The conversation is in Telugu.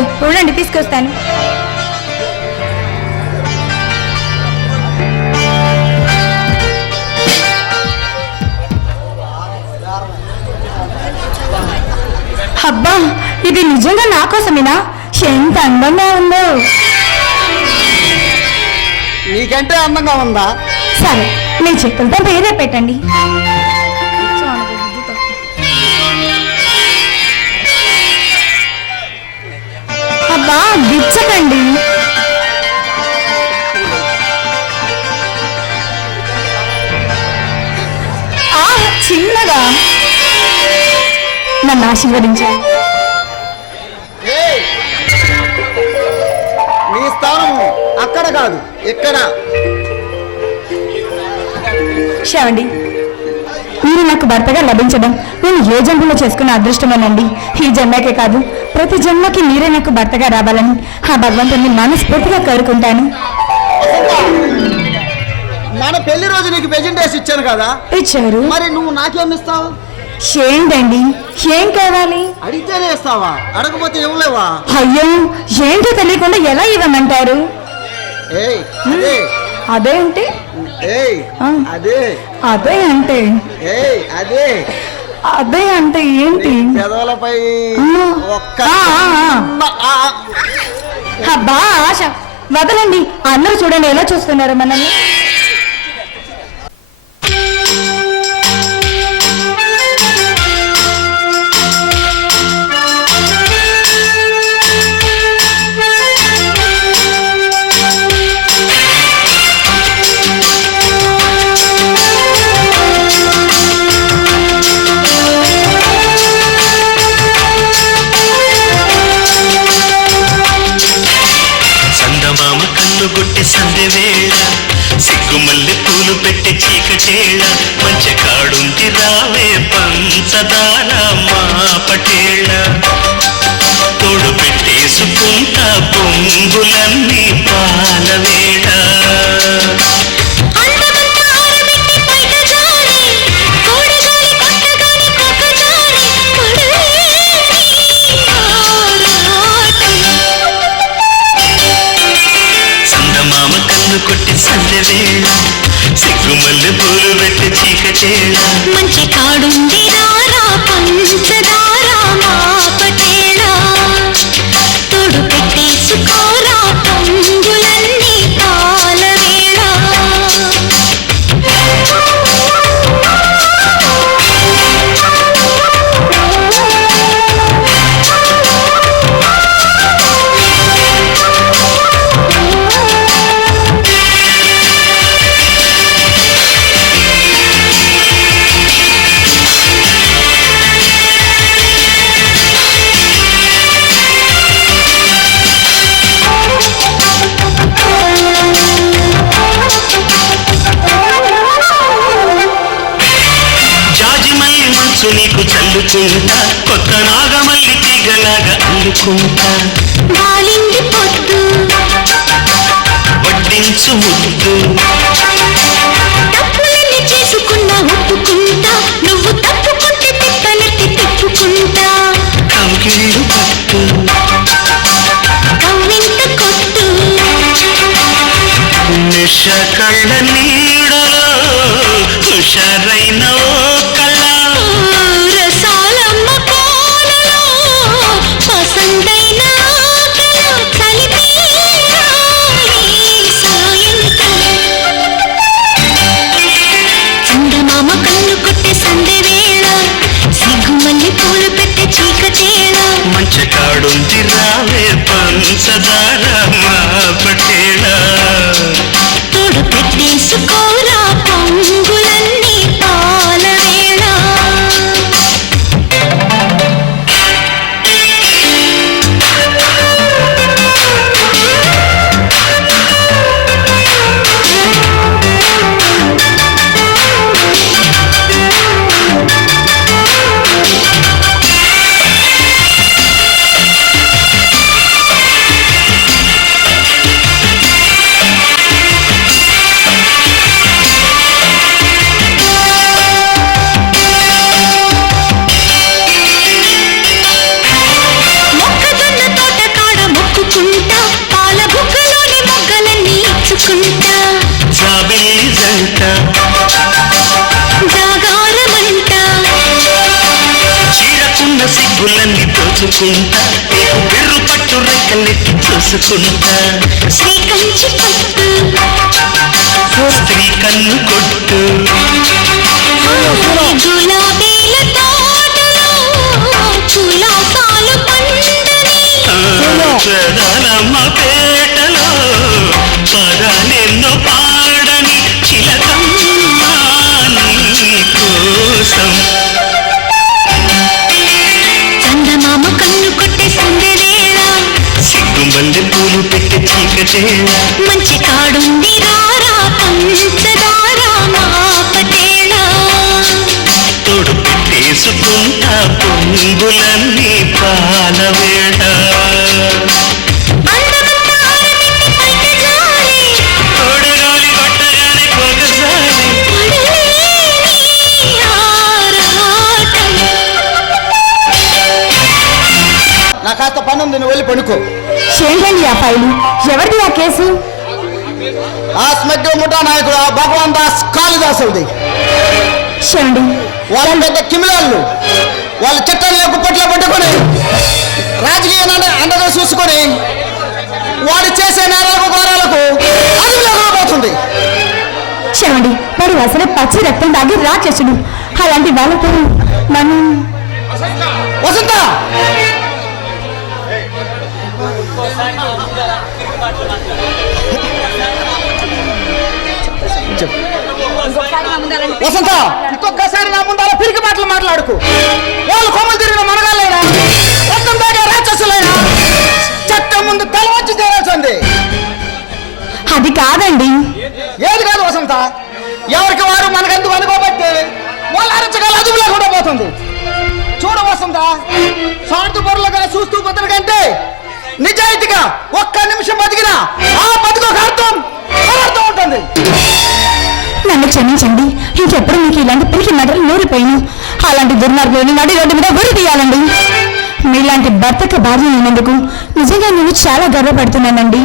చాలు ఉండండి తీసుకొస్తాను. అబ్బా ఇది నిజంగా నా కోసమేనా? ఎంత అందంగా ఉందో. నీకంటే అందంగా ఉందా? సరే మీ చెప్పులతో వేరే పెట్టండి. ఆ, చిన్నగా. నన్ను ఆశీర్వదించాలి ఏయ్! నీ స్థానం అక్కడ కాదు ఇక్కడ. శవండి మీరు నాకు భర్తగా లభించడం నేను ఏ జన్మలో చేసుకున్న అదృష్టమేనండి? ఈ జన్మకే కాదు ప్రతి జన్మకి మీరే నాకు భర్తగా రావాలని ఆ భగవంతుని మనస్ఫూర్తిగా కోరుకుంటాను. మన పెళ్ళి రోజు నీకు ప్రెజెంట్ వేసి ఇచ్చాను కదా. ఇచ్చారు. మరి నువ్వు నాకేం ఇస్తావు? ఏంటండి? ఏం కావాలి? అడిగితేనే ఇస్తావా? అడగపోతే ఇవ్వలేవా? అయ్యో ఏంటో తెలియకుండా ఎలా ఇవ్వమంటారు? అదే. అంటే. అదే. అదే అంటే? ఏయ్ అదే. అదే అంటే ఏంటి? పెదవులపై. ఒక్క వదలండి. అందరూ చూడండి ఎలా చూస్తున్నారు మనల్ని? చీకటేళ మంచి కాడుంది రావే పంచదార పెట్టి చీకటేళ మంచి కాడుంది రారా పంచదా చల్లుకుంటా కొత్త నాగమల్లి తీగలాగా అల్లుకుంటా పొద్దు. వడ్డించు ముద్దు. తప్పులన్నీ చేసుకున్నా ఒప్పుకుంటా. నువ్వు తప్పుకుంటే తిప్పనెత్తి తిప్పుకుంటా కంకిళ్ళు పట్టు. కవ్వింత కొట్టు. నిష కళ్ళ నీడలో హుషారైన చేసుకుంటా. బిర్రు పట్టు రెక్కలెత్తి చూసుకుంటా. శ్రీకంచి పట్టు స్త్రీ కన్ను కొట్టు. గులాబీల పండని. చీకటేళ మంచి కాడుంది రారా పంచదారా మా పటేళ తోడు పెట్టేసుకుంటా పొంగులన్నీ పాలవేళ. నా కాస్త పని ఉంది నువ్వు వెళ్ళి పడుకో. ఏంటండి ఆ ఫైలు. ఎవరిది ఆ కేసు? ఆ స్మగ్ల ముఠా నాయకుడు ఆ భగవాన్ దాస్ కాళిదాసుది చూడండి. వాళ్ళ పెద్ద కిమిలాళ్ళు. వాళ్ళ చట్టాన్ని గుప్పట్లో పట్టుకొని రాజకీయ అండ- అండగా చూసుకొని వాడు చేసే నేరాలకు ఘోరాలకు అదుపులోకి పోతుంది చూడండి. వాడు అసలే పచ్చి రక్తం తాగి రాక్షసుడు. అలాంటి వాళ్ళతో మనం వసంత! వసంత! ఇంకొకసారి నా ముందు అలా పిరికి మాటలు మాట్లాడుకు. వాళ్ళు కొమ్మలు తిరిగిన మనగాళ్ళైనా మొత్తం దాకా రాక్షసులైనా చట్టం ముందు తల వచ్చి చేరాల్సింది అది కాదండి. ఏది కాదు వసంత? ఎవరికి వారు మనకెందుకు అనుకోబట్టి వాళ్ళ అరచకాలు అదుపు లేకుండా పోతుంది. చూడు వసంత స్వార్థ పరులుగా చూస్తూ కంటే నిజాయితీగా ఒక్క నిమిషం బతికినా ఆ బతుకు ఒక అర్థం అర్థం ఉంటుంది. నన్ను క్షమించండి. ఇంకెప్పుడు మీకు ఇలాంటి పిరికి మెడలు నూరిపోయిను? అలాంటి దుర్మార్గులని నడి రోడ్డు మీద గురి తీయాలండి. మీలాంటి భర్తకు భార్య అయినందుకు నిజంగా నేను చాలా గర్వపడుతున్నానండి.